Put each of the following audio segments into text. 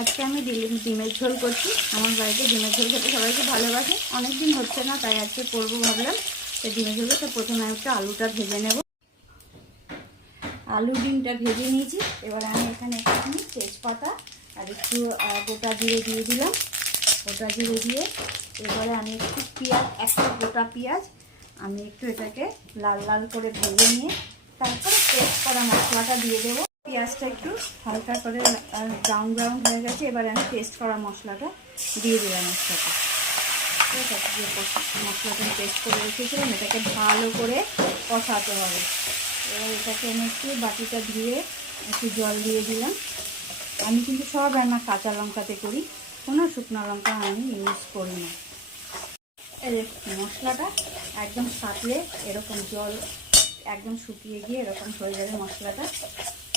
আজকে আমি ডিমের ঝোল করছি। আমার বাড়িতে ডিমের ঝোল খেতে সবাইকে ভালোবাসে, অনেক দিন হচ্ছে না, তাই আজকে করবো ভাবলাম। তো ডিমের ঝোলটা তো প্রথমে একটু আলুটা ভেজে নেব। আলু ডিমটা ভেজে নিয়েছি। এবার আমি এখানে একটু তেজপাতা আর একটু গোটা জিরে দিয়ে দিলাম। গোটা জিরে দিয়ে এবারে আমি একটু পেঁয়াজ, একটা গোটা পেঁয়াজ আমি একটু এটাকে লাল লাল করে ভেজে নিয়ে তারপরে পেস্ট করা মশলাটা দিয়ে দেবো। পেঁয়াজটা একটু হালকা করে ব্রাউন ব্রাউন হয়ে গেছে। এবারে আমি পেস্ট করা মশলাটা দিয়ে দিলাম এর সাথে। ঠিক আছে, যে মশলাটা আমি পেস্ট করে রেখেছিলাম এটাকে ভালো করে কষাতে হবে। এবার এটাকে আমি একটু বাটিটা ধুয়ে একটু জল দিয়ে দিলাম। আমি কিন্তু সব রান্না কাঁচা লঙ্কাতে করি, কোনো শুকনো লঙ্কা আমি ইউজ করি না। এই মশলাটা একদম সাঁতলে এরকম জল একদম শুকিয়ে গিয়ে এরকম হয়ে যাবে মশলাটা।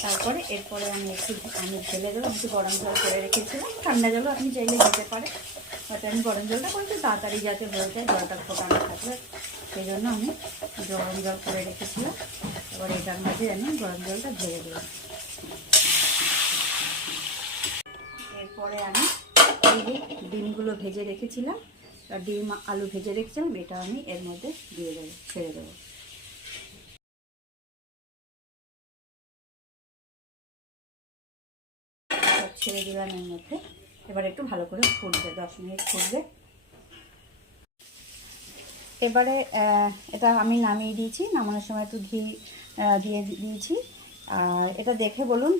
তারপরে এরপরে আমি ঢেলে দেবো। একটু গরম জল করে রেখেছিলাম, ঠান্ডা জলও আপনি চাইলে দিতে পারে, বাট আমি গরম জলটা করেছি তাড়াতাড়ি যাতে হয়ে যায়, জলটা ফোটানো থাকলে, সেই জন্য আমি গরম জল করে রেখেছিলাম। এবার এটার মাঝে আমি গরম জলটা ঢেলে দিলাম। এরপরে আমি এই যে ডিমগুলো ভেজে রেখেছিলাম, ডিম আলু ভেজে রেখেছিলাম, এটা আমি এর মধ্যে দিয়ে দেবো, ছেড়ে দেবো। ছেড়ে দিলাম এর মধ্যে। এবার একটু ভালো করে ফুটবে, 10 মিনিট ফুটবে। এবারে এটা আমি নামিয়ে দিয়েছি, নামানোর সময় একটু ঘি দিয়ে দিয়েছি। আর এটা দেখে বলুন,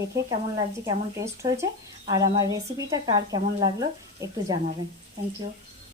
দেখে কেমন লাগছে, কেমন টেস্ট হয়েছে, আর আমার রেসিপিটা কার কেমন লাগলো একটু জানাবেন। Thank you.